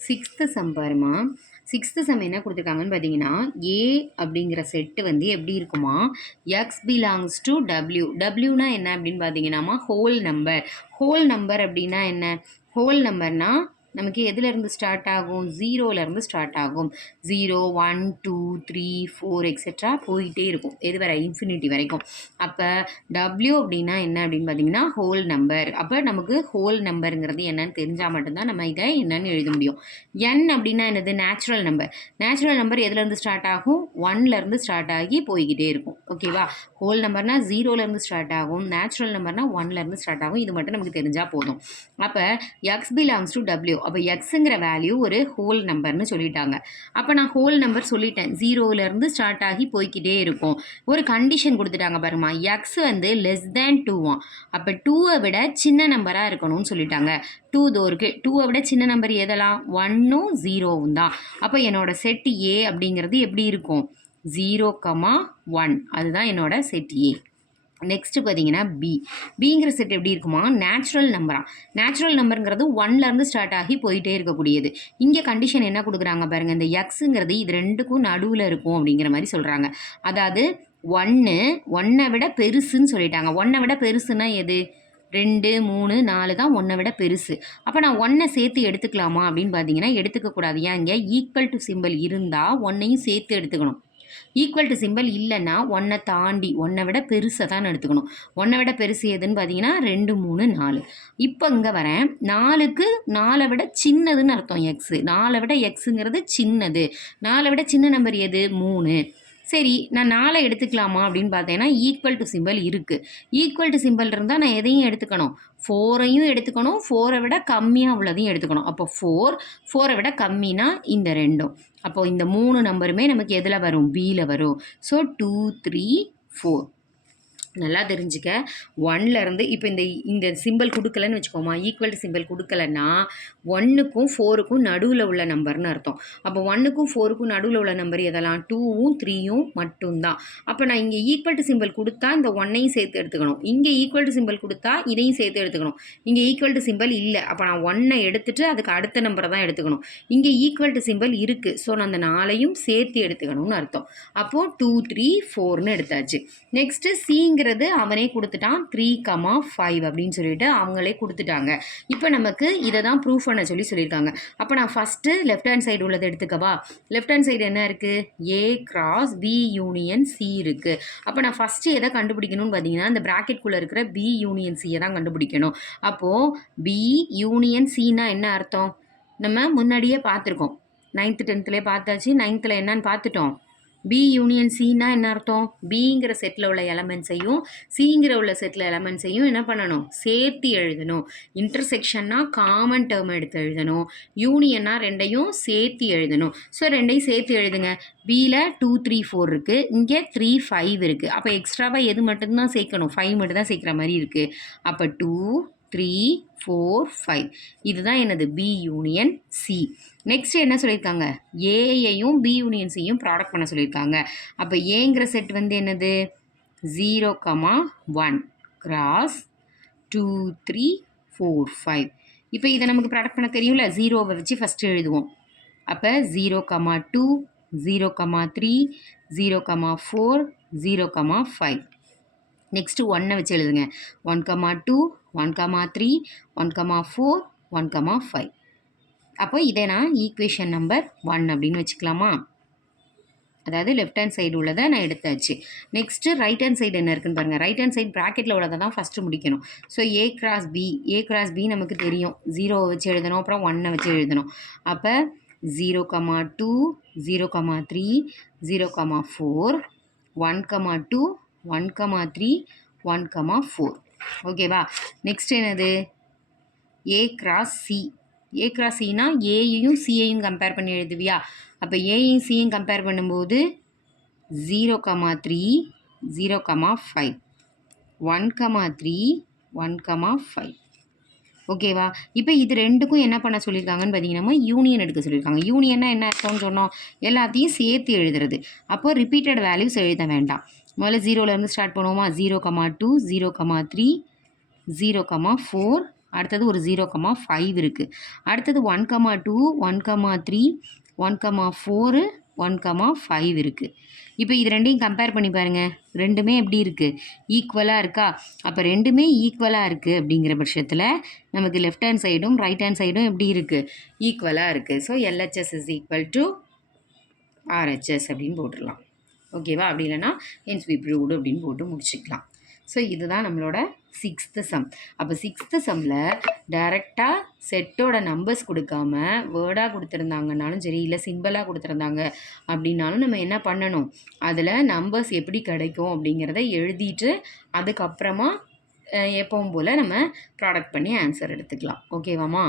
Sixth some பாருமா. Sixth some என்ன கொடுத்துருக்காங்கன்னு பார்த்தீங்கன்னா, ஏ அப்படிங்கிற செட்டு வந்து எப்படி இருக்குமா, எக்ஸ் பிலாங்ஸ் டு டபிள்யூ. டபிள்யூனா என்ன அப்படின்னு பார்த்தீங்கன்னாமா ஹோல் நம்பர். ஹோல் நம்பர் அப்படின்னா என்ன? ஹோல் நம்பர்னா நமக்கு எதுலேருந்து ஸ்டார்ட் ஆகும்? ஜீரோலேருந்து ஸ்டார்ட் ஆகும். 0 1 2 3 4 எக்ஸெட்ரா போயிட்டே இருக்கும், எது வரை? இன்ஃபினிட்டி வரைக்கும். அப்போ டபிள்யூ அப்படின்னா என்ன அப்படின்னு பார்த்தீங்கன்னா ஹோல் நம்பர். அப்போ நமக்கு ஹோல் நம்பருங்கிறது என்னன்னு தெரிஞ்சால் மட்டும்தான் நம்ம இதை என்னன்னு எழுத முடியும். என் அப்படின்னா என்னது? Natural number. நேச்சுரல் நம்பர் எதுலேருந்து ஸ்டார்ட் ஆகும்? 1லேருந்து ஸ்டார்ட் ஆகி போய்கிட்டே இருக்கும். ஓகேவா? ஹோல் நம்பர்னா 0லேருந்து ஸ்டார்ட் ஆகும், நேச்சுரல் நம்பர்னா 1லேருந்து ஸ்டார்ட் ஆகும். இது மட்டும் நமக்கு தெரிஞ்சால் போதும். அப்போ எக்ஸ் பிலாங்ஸ் டு டபிள்யூ. அப்போ எக்ஸுங்கிற வேல்யூ ஒரு ஹோல் நம்பர்னு சொல்லிட்டாங்க. அப்போ நான் ஹோல் நம்பர் சொல்லிட்டேன், 0லேருந்து ஸ்டார்ட் ஆகி போய்கிட்டே இருக்கும். ஒரு கண்டிஷன் கொடுத்துட்டாங்க பாருமா, எக்ஸ் வந்து லெஸ் தேன் 2. அப்போ 2வை விட சின்ன நம்பராக இருக்கணும்னு சொல்லிட்டாங்க. 2 தோ இருக்குது. 2வை விட சின்ன நம்பர் எதெல்லாம்? 1ம் 0வும் தான். அப்போ என்னோட செட் ஏ அப்படிங்கிறது எப்படி இருக்கும்? 0, 1. அதுதான் என்னோட செட் ஏ. நெக்ஸ்ட்டு பார்த்தீங்கன்னா பிங்கிற செட் எப்படி இருக்குமா? நேச்சுரல் நம்பரா. நேச்சுரல் நம்பருங்கிறது 1லேருந்து ஸ்டார்ட் ஆகி போயிட்டே இருக்கக்கூடியது. இங்கே கண்டிஷன் என்ன கொடுக்குறாங்க பாருங்கள், இந்த எக்ஸுங்கிறது இது ரெண்டுக்கும் நடுவில் இருக்கும் அப்படிங்கிற மாதிரி சொல்கிறாங்க. அதாவது 1 விட பெருசுன்னு சொல்லிட்டாங்க. 1 விட பெருசுன்னா எது? 2 3 4 தான் 1 விட பெருசு. அப்போ நான் 1 சேர்த்து எடுத்துக்கலாமா அப்படின்னு பார்த்தீங்கன்னா எடுத்துக்கக்கூடாது. ஏன்? இங்கே ஈக்குவல் டு சிம்பிள் இருந்தால் 1ஐயும் சேர்த்து எடுத்துக்கணும். ஈக்குவல் டு சிம்பிள் இல்லைன்னா 1 தாண்டி 1 விட பெருசை தான் எடுத்துக்கணும். 1 விட பெருசு எதுன்னு பார்த்தீங்கன்னா 2 3 4. இப்போ இங்கே வரேன், 4க்கு 4 விட சின்னதுன்னு அர்த்தம் எக்ஸு. 4 விட எக்ஸுங்கிறது சின்னது. 4 விட சின்ன நம்பர் எது? 3. சரி, நான் 4 எடுத்துக்கலாமா அப்படின்னு பார்த்தேன்னா ஈக்குவல் டு சிம்பிள் இருக்குது. ஈக்குவல் டு சிம்பிள் இருந்தால் நான் எதையும் எடுத்துக்கணும்? 4ஐயும் எடுத்துக்கணும், 4ஐ விட கம்மியாக உள்ளதையும் எடுத்துக்கணும். அப்போ 4ஐ விட கம்மினா இந்த ரெண்டும். அப்போது இந்த 3 நம்பருமே நமக்கு எதில் வரும்? பியில் வரும். ஸோ 2 3 4. நல்லா தெரிஞ்சுக்க. 1லேருந்து இப்போ இந்த சிம்பிள் கொடுக்கலன்னு வச்சுக்கோமா, ஈக்குவல் டு சிம்பிள் கொடுக்கலன்னா 1க்கும் 4க்கும் நடுவில் உள்ள நம்பர்னு அர்த்தம். அப்போ 1க்கும் 4க்கும் நடுவில் உள்ள நம்பர் எதெல்லாம்? 2ம் 3யும் மட்டும்தான். அப்போ நான் இங்கே ஈக்குவல் டு சிம்பிள் கொடுத்தா இந்த 1ஐயும் சேர்த்து எடுத்துக்கணும். இங்கே ஈக்குவல் டு சிம்பிள் கொடுத்தா இதையும் சேர்த்து எடுத்துக்கணும். இங்கே ஈக்குவல் டு சிம்பிள் இல்லை, அப்போ நான் 1ஐ எடுத்துகிட்டு அதுக்கு அடுத்த நம்பரை தான் எடுத்துக்கணும். இங்கே ஈக்குவல் டு சிம்பிள் இருக்குது, ஸோ நான் அந்த 4ஐயும் சேர்த்து எடுத்துக்கணும்னு அர்த்தம். அப்போது 2 3 4ன்னு எடுத்தாச்சு. நெக்ஸ்ட்டு சிங்க அவனே கொடுத்துட்டான், 3, 5 அப்படின்னு சொல்லிட்டு அவங்களே கொடுத்துட்டாங்க. இப்போ நமக்கு இதை தான் ப்ரூஃப் பண்ண சொல்லியிருக்காங்க. அப்போ நான் ஃபஸ்ட்டு லெஃப்ட் ஹேண்ட் சைடு உள்ளதை எடுத்துக்கவா? லெஃப்ட் ஹேண்ட் சைடு என்ன இருக்குது? A cross B union C இருக்குது. அப்போ நான் ஃபஸ்ட்டு எதை கண்டுபிடிக்கணும்னு பார்த்தீங்கன்னா இந்த ப்ராக்கெட்குள்ளே இருக்கிற பி யூனியன் சியை தான் கண்டுபிடிக்கணும். அப்போது பி யூனியன் சின்னா என்ன அர்த்தம்? நம்ம முன்னாடியே பார்த்துருக்கோம், 9th 10thலேயே பார்த்தாச்சு. 9th என்னன்னு பார்த்துட்டோம். பி யூனியன் சின்னா என்ன அர்த்தம்? பிங்கிற செட்டில் உள்ள எலமெண்ட்ஸையும் சிங்கிற உள்ள செட்டில் எலமெண்ட்ஸையும் என்ன பண்ணணும்? சேர்த்து எழுதணும். இன்டர்செக்ஷன்னா காமன் டேர்ம் எடுத்து எழுதணும். யூனியன்னா ரெண்டையும் சேர்த்து எழுதணும். ஸோ ரெண்டையும் சேர்த்து எழுதுங்க. பியில் 2 3 4 இருக்குது, இங்கே 3 5 இருக்குது. அப்போ எக்ஸ்ட்ராவாக எது மட்டும்தான் சேர்க்கணும்? 5 மட்டும் தான் சேர்க்குற மாதிரி இருக்குது. அப்போ 2 3 4 5 இதுதான் என்னது? B union C. நெக்ஸ்ட் என்ன சொல்லியிருக்காங்க? ஏயையும் பி யூனியன் சியும் ப்ராடக்ட் பண்ண சொல்லியிருக்காங்க. அப்போ ஏங்கிற செட் வந்து என்னது? 0, 1 கிராஸ் 2 3 4 5. இப்போ இதை நமக்கு ப்ராடக்ட் பண்ண தெரியும்ல, 0வை வச்சு ஃபஸ்ட்டு எழுதுவோம். அப்போ 0, 2 0, 3 0, 4 0, 5. நெக்ஸ்ட்டு 1 வச்சு எழுதுங்க. 1, 2 1, 3 1, 4 1, 5. அப்போ இதை நான் ஈக்குவேஷன் நம்பர் 1 அப்படின்னு வச்சுக்கலாமா? அதாவது லெஃப்ட் ஹேண்ட் சைடு உள்ளதை நான் எடுத்தாச்சு. நெக்ஸ்ட்டு ரைட் ஹேண்ட் சைடு என்ன இருக்குன்னு பாருங்கள். ரைட் ஹேண்ட் சைடு ப்ராக்கெட்டில் உள்ளதை தான் ஃபஸ்ட்டு முடிக்கணும். ஸோ ஏ கிராஸ் பி நமக்கு தெரியும். 0வை வச்சு எழுதணும், அப்புறம் 1 வச்சு எழுதணும். அப்போ 0, 2 0, 3 0, 4 1, 2 1, 3 1, 4. ஓகேவா? நெக்ஸ்ட் என்னது? A cross C. A cross சினா ஏயையும் சியையும் கம்பேர் பண்ணி எழுதுவியா? அப்போ ஏயையும் சியும் கம்பேர் பண்ணும்போது 0, 3 0, 5 1, 3 1, 5. ஓகேவா? இப்போ இது ரெண்டுக்கும் என்ன பண்ண சொல்லியிருக்காங்கன்னு பார்த்தீங்கன்னா யூனியன் எடுக்க சொல்லியிருக்காங்க. யூனியன்னா என்ன அர்த்தம்னு சொன்னோம்? எல்லாத்தையும் சேர்த்து எழுதுறது. அப்போது ரிப்பீட்டட் வேல்யூஸ் எழுத வேண்டாம். முதல்ல 0லேருந்து ஸ்டார்ட் பண்ணுவோமா? 0, 2 0, 3 0, 4 அடுத்தது ஒரு 0,5 இருக்குது. அடுத்தது 1,2 1,3 1,4 1,5 இருக்குது. இப்போ இது ரெண்டையும் கம்பேர் பண்ணி பாருங்கள். ரெண்டுமே எப்படி இருக்குது? ஈக்குவலாக இருக்கா? அப்போ ரெண்டுமே ஈக்குவலாக இருக்குது அப்படிங்கிற பட்சத்தில் நமக்கு லெஃப்ட் ஹேண்ட் சைடும் ரைட் ஹேண்ட் சைடும் எப்படி இருக்குது? ஈக்குவலாக இருக்குது. So LHS is equal to RHS அப்படின்னு போட்டுடலாம். ஓகேவா? அப்படி இல்லைன்னா ஹென்ஸ் வி ப்ரூவ்டு அப்படின்னு போட்டு முடிச்சுக்கலாம். ஸோ இதுதான் நம்மளோட 6th சம். அப்போ 6th சம்மில் டைரெக்டாக செட்டோட நம்பர்ஸ் கொடுக்காம வேர்டாக கொடுத்துருந்தாங்கனாலும் சரி, இல்லை சிம்பிளாக கொடுத்துருந்தாங்க அப்படின்னாலும் நம்ம என்ன பண்ணணும்? அதில் நம்பர்ஸ் எப்படி கிடைக்கும் அப்படிங்கிறத எழுதிட்டு அதுக்கப்புறமா எப்பவும் போல் நம்ம ப்ராடக்ட் பண்ணி ஆன்சர் எடுத்துக்கலாம். ஓகேவாம்மா?